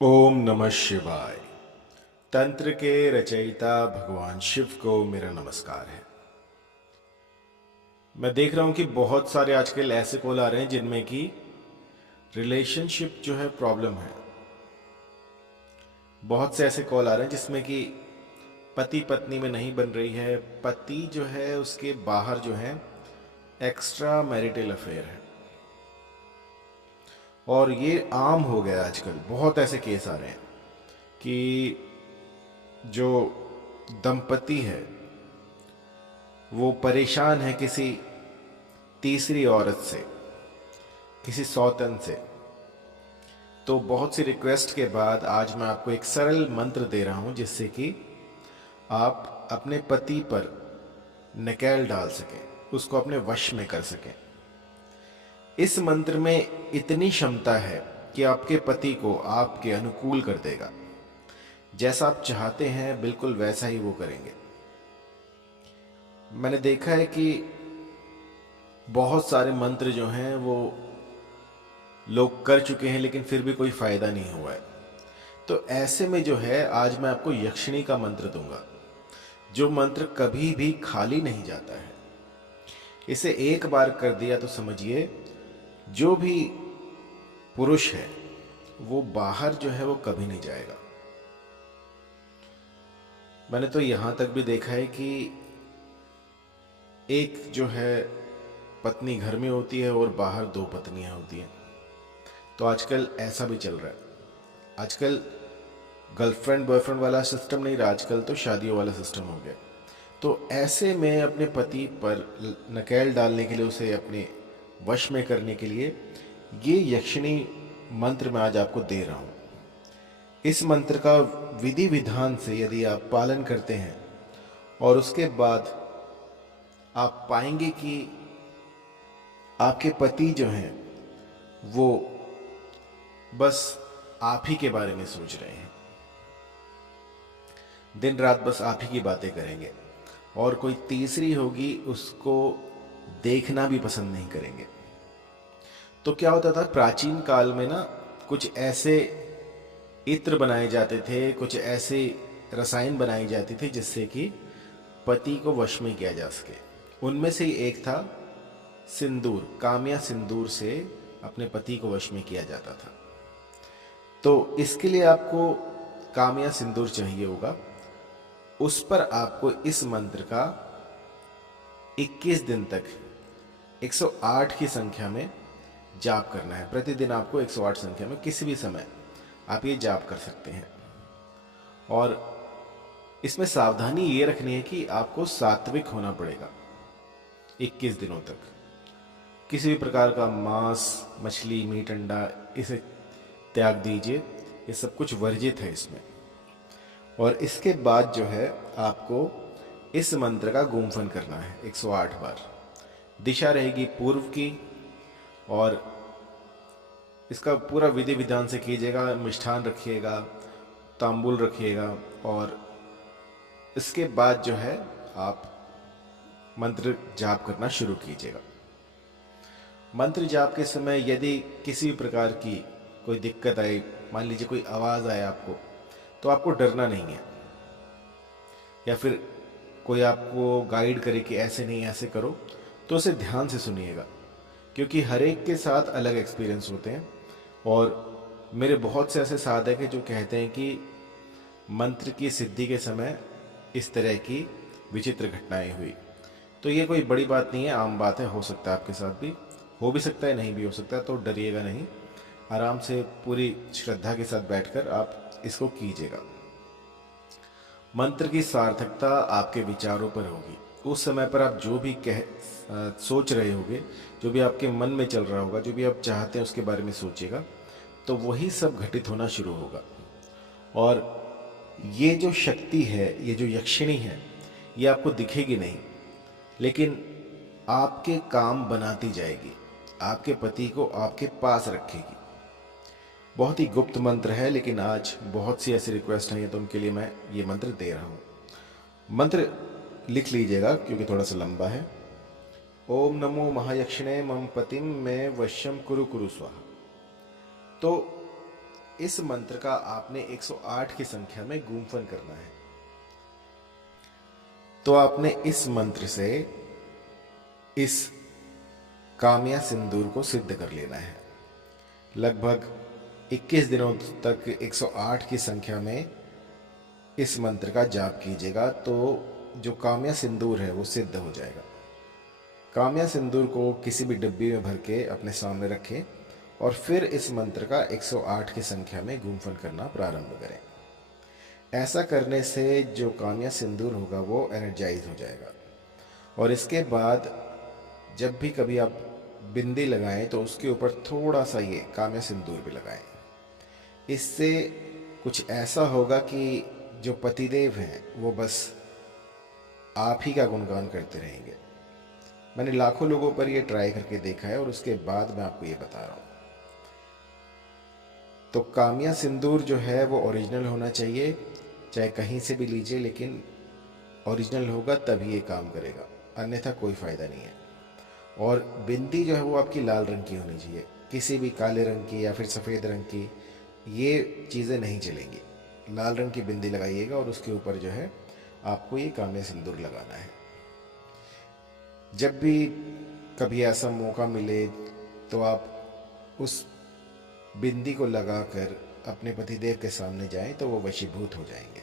ओम नमः शिवाय। तंत्र के रचयिता भगवान शिव को मेरा नमस्कार है। मैं देख रहा हूं कि बहुत सारे आजकल ऐसे कॉल आ रहे हैं जिनमें कि रिलेशनशिप जो है प्रॉब्लम है। बहुत से ऐसे कॉल आ रहे हैं जिसमें कि पति पत्नी में नहीं बन रही है, पति जो है उसके बाहर जो है एक्स्ट्रा मैरिटल अफेयर है। और ये आम हो गया आजकल, बहुत ऐसे केस आ रहे हैं कि जो दंपति है वो परेशान है किसी तीसरी औरत से, किसी सौतन से। तो बहुत सी रिक्वेस्ट के बाद आज मैं आपको एक सरल मंत्र दे रहा हूं जिससे कि आप अपने पति पर नकेल डाल सकें, उसको अपने वश में कर सकें। इस मंत्र में इतनी क्षमता है कि आपके पति को आपके अनुकूल कर देगा। जैसा आप चाहते हैं बिल्कुल वैसा ही वो करेंगे। मैंने देखा है कि बहुत सारे मंत्र जो हैं वो लोग कर चुके हैं लेकिन फिर भी कोई फायदा नहीं हुआ है। तो ऐसे में जो है आज मैं आपको यक्षिणी का मंत्र दूंगा, जो मंत्र कभी भी खाली नहीं जाता है। इसे एक बार कर दिया तो समझिए जो भी पुरुष है वो बाहर जो है वो कभी नहीं जाएगा। मैंने तो यहां तक भी देखा है कि एक जो है पत्नी घर में होती है और बाहर दो पत्नियां होती हैं। तो आजकल ऐसा भी चल रहा है। आजकल गर्लफ्रेंड बॉयफ्रेंड वाला सिस्टम नहीं रहा, आजकल तो शादियों वाला सिस्टम हो गया। तो ऐसे में अपने पति पर नकेल डालने के लिए, उसे अपने वश में करने के लिए ये यक्षिणी मंत्र मैं आज आपको दे रहा हूं। इस मंत्र का विधि विधान से यदि आप पालन करते हैं और उसके बाद आप पाएंगे कि आपके पति जो हैं वो बस आप ही के बारे में सोच रहे हैं, दिन रात बस आप ही की बातें करेंगे और कोई तीसरी होगी उसको देखना भी पसंद नहीं करेंगे। तो क्या होता था प्राचीन काल में ना, कुछ ऐसे इत्र बनाए जाते थे, कुछ ऐसे रसायन बनाई जाती थी जिससे कि पति को वश में किया जा सके। उनमें से ही एक था सिंदूर। काम्या सिंदूर से अपने पति को वश में किया जाता था। तो इसके लिए आपको काम्या सिंदूर चाहिए होगा। उस पर आपको इस मंत्र का 21 दिन तक 108 की संख्या में जाप करना है। प्रतिदिन आपको 108 संख्या में किसी भी समय आप ये जाप कर सकते हैं। और इसमें सावधानी ये रखनी है कि आपको सात्विक होना पड़ेगा। 21 दिनों तक किसी भी प्रकार का मांस, मछली, मीट, अंडा इसे त्याग दीजिए। ये सब कुछ वर्जित है इसमें। और इसके बाद जो है आपको इस मंत्र का गुम्फन करना है 108 बार। दिशा रहेगी पूर्व की और इसका पूरा विधि विधान से कीजिएगा। मिष्ठान रखिएगा, तांबूल रखिएगा और इसके बाद जो है आप मंत्र जाप करना शुरू कीजिएगा। मंत्र जाप के समय यदि किसी भी प्रकार की कोई दिक्कत आई, मान लीजिए कोई आवाज़ आए आपको, तो आपको डरना नहीं है। या फिर कोई आपको गाइड करे कि ऐसे नहीं ऐसे करो, तो उसे ध्यान से सुनिएगा, क्योंकि हर एक के साथ अलग एक्सपीरियंस होते हैं। और मेरे बहुत से ऐसे साधक हैं जो कहते हैं कि मंत्र की सिद्धि के समय इस तरह की विचित्र घटनाएं हुई। तो ये कोई बड़ी बात नहीं है, आम बात है। हो सकता है आपके साथ भी, हो भी सकता है, नहीं भी हो सकता। तो डरिएगा नहीं, आराम से पूरी श्रद्धा के साथ बैठकर आप इसको कीजिएगा। मंत्र की सार्थकता आपके विचारों पर होगी। उस समय पर आप जो भी सोच रहे होगे, जो भी आपके मन में चल रहा होगा, जो भी आप चाहते हैं उसके बारे में सोचिएगा, तो वही सब घटित होना शुरू होगा। और ये जो शक्ति है, ये जो यक्षिणी है, ये आपको दिखेगी नहीं, लेकिन आपके काम बनाती जाएगी, आपके पति को आपके पास रखेगी। बहुत ही गुप्त मंत्र है, लेकिन आज बहुत सी ऐसी रिक्वेस्ट हैं तो उनके लिए मैं ये मंत्र दे रहा हूँ। मंत्र लिख लीजिएगा क्योंकि थोड़ा सा लंबा है। ओम नमो महायक्षिणे मम पतिम में वश्यम कुरु कुरु स्वाहा। तो इस मंत्र का आपने 108 की संख्या में गुम्फन करना है। तो आपने इस मंत्र से इस कामया सिंदूर को सिद्ध कर लेना है। लगभग 21 दिनों तक 108 की संख्या में इस मंत्र का जाप कीजिएगा तो जो कामया सिंदूर है वो सिद्ध हो जाएगा। कामया सिंदूर को किसी भी डिब्बी में भर के अपने सामने रखें और फिर इस मंत्र का 108 की संख्या में गुम्फन करना प्रारंभ करें। ऐसा करने से जो कामया सिंदूर होगा वो एनर्जाइज हो जाएगा। और इसके बाद जब भी कभी आप बिंदी लगाएं तो उसके ऊपर थोड़ा सा ये कामया सिंदूर भी लगाएं। इससे कुछ ऐसा होगा कि जो पतिदेव हैं वो बस आप ही का गुणगान करते रहेंगे। मैंने लाखों लोगों पर ये ट्राई करके देखा है और उसके बाद मैं आपको ये बता रहा हूँ। तो कामया सिंदूर जो है वो ओरिजिनल होना चाहिए, चाहे कहीं से भी लीजिए, लेकिन ओरिजिनल होगा तभी ये काम करेगा, अन्यथा कोई फ़ायदा नहीं है। और बिंदी जो है वो आपकी लाल रंग की होनी चाहिए, किसी भी काले रंग की या फिर सफ़ेद रंग की ये चीज़ें नहीं चलेंगी। लाल रंग की बिंदी लगाइएगा और उसके ऊपर जो है आपको ये कामया सिंदूर लगाना है। जब भी कभी ऐसा मौका मिले तो आप उस बिंदी को लगाकर अपने पतिदेव के सामने जाएं तो वो वशीभूत हो जाएंगे।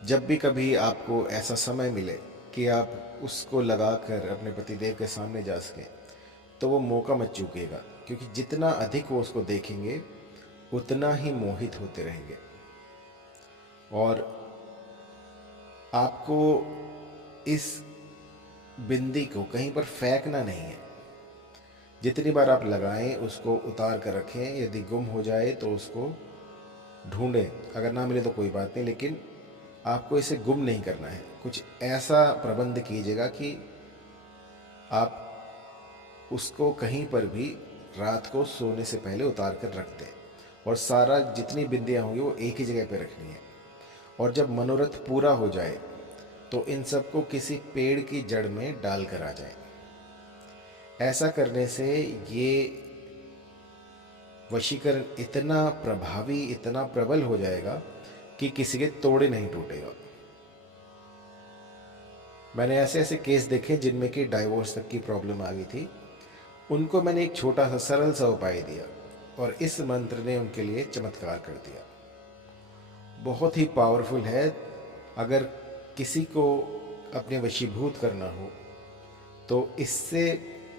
जब भी कभी आपको ऐसा समय मिले कि आप उसको लगाकर अपने पतिदेव के सामने जा सकें तो वो मौका मत चूकिएगा, क्योंकि जितना अधिक वो उसको देखेंगे उतना ही मोहित होते रहेंगे। और आपको इस बिंदी को कहीं पर फेंकना नहीं है। जितनी बार आप लगाएं उसको उतार कर रखें, यदि गुम हो जाए तो उसको ढूंढें, अगर ना मिले तो कोई बात नहीं, लेकिन आपको इसे गुम नहीं करना है। कुछ ऐसा प्रबंध कीजिएगा कि आप उसको कहीं पर भी रात को सोने से पहले उतार कर रख दें और सारा जितनी बिंदियाँ होंगी वो एक ही जगह पर रखनी है। और जब मनोरथ पूरा हो जाए तो इन सबको किसी पेड़ की जड़ में डाल कर आ जाए। ऐसा करने से ये वशीकरण इतना प्रभावी, इतना प्रबल हो जाएगा कि किसी के तोड़े नहीं टूटेगा। मैंने ऐसे ऐसे केस देखे जिनमें कि डाइवोर्स तक की प्रॉब्लम आ गई थी। उनको मैंने एक छोटा सा सरल सा उपाय दिया और इस मंत्र ने उनके लिए चमत्कार कर दिया। बहुत ही पावरफुल है। अगर किसी को अपने वशीभूत करना हो तो इससे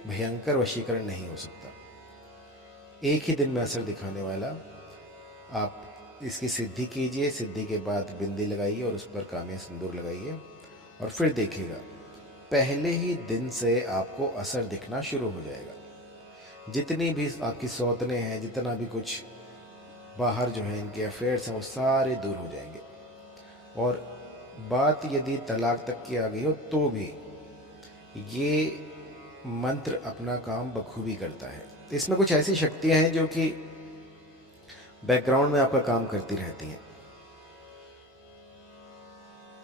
भयंकर वशीकरण नहीं हो सकता। एक ही दिन में असर दिखाने वाला। आप इसकी सिद्धि कीजिए, सिद्धि के बाद बिंदी लगाइए और उस पर कामया सिंदूर लगाइए और फिर देखिएगा पहले ही दिन से आपको असर दिखना शुरू हो जाएगा। जितनी भी आपकी सौतने हैं, जितना भी कुछ बाहर जो है इनके अफेयर्स हैं वो सारे दूर हो जाएंगे। और बात यदि तलाक तक की आ गई हो तो भी ये मंत्र अपना काम बखूबी करता है। इसमें कुछ ऐसी शक्तियां हैं जो कि बैकग्राउंड में आपका काम करती रहती हैं।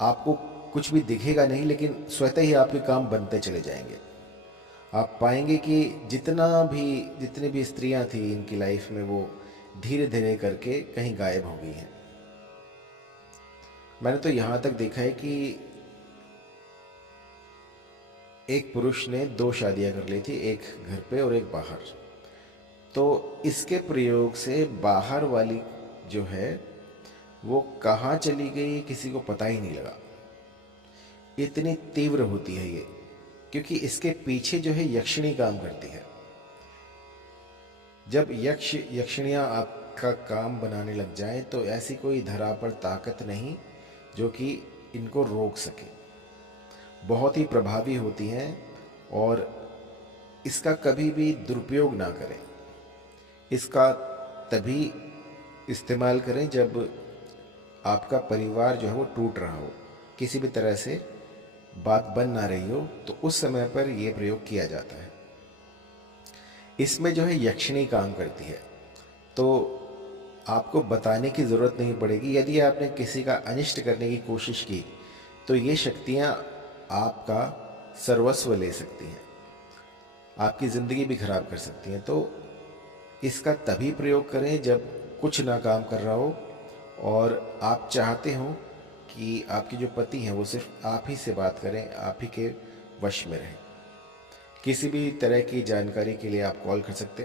आपको कुछ भी दिखेगा नहीं, लेकिन स्वतः ही आपके काम बनते चले जाएंगे। आप पाएंगे कि जितनी भी स्त्रियां थी इनकी लाइफ में वो धीरे धीरे करके कहीं गायब हो गई हैं। मैंने तो यहां तक देखा है कि एक पुरुष ने 2 शादियां कर ली थी, एक घर पे और एक बाहर। तो इसके प्रयोग से बाहर वाली जो है वो कहाँ चली गई किसी को पता ही नहीं लगा। इतनी तीव्र होती है ये, क्योंकि इसके पीछे जो है यक्षिणी काम करती है। जब यक्षिणियाँ आपका काम बनाने लग जाए तो ऐसी कोई धरा पर ताकत नहीं जो कि इनको रोक सके। बहुत ही प्रभावी होती हैं और इसका कभी भी दुरुपयोग ना करें। इसका तभी इस्तेमाल करें जब आपका परिवार जो है वो टूट रहा हो, किसी भी तरह से बात बन ना रही हो, तो उस समय पर यह प्रयोग किया जाता है। इसमें जो है यक्षिणी काम करती है, तो आपको बताने की ज़रूरत नहीं पड़ेगी। यदि आपने किसी का अनिष्ट करने की कोशिश की तो ये शक्तियाँ आपका सर्वस्व ले सकती हैं, आपकी ज़िंदगी भी खराब कर सकती हैं। तो इसका तभी प्रयोग करें जब कुछ ना काम कर रहा हो और आप चाहते हो कि आपके जो पति हैं वो सिर्फ आप ही से बात करें, आप ही के वश में रहें। किसी भी तरह की जानकारी के लिए आप कॉल कर सकते हैं।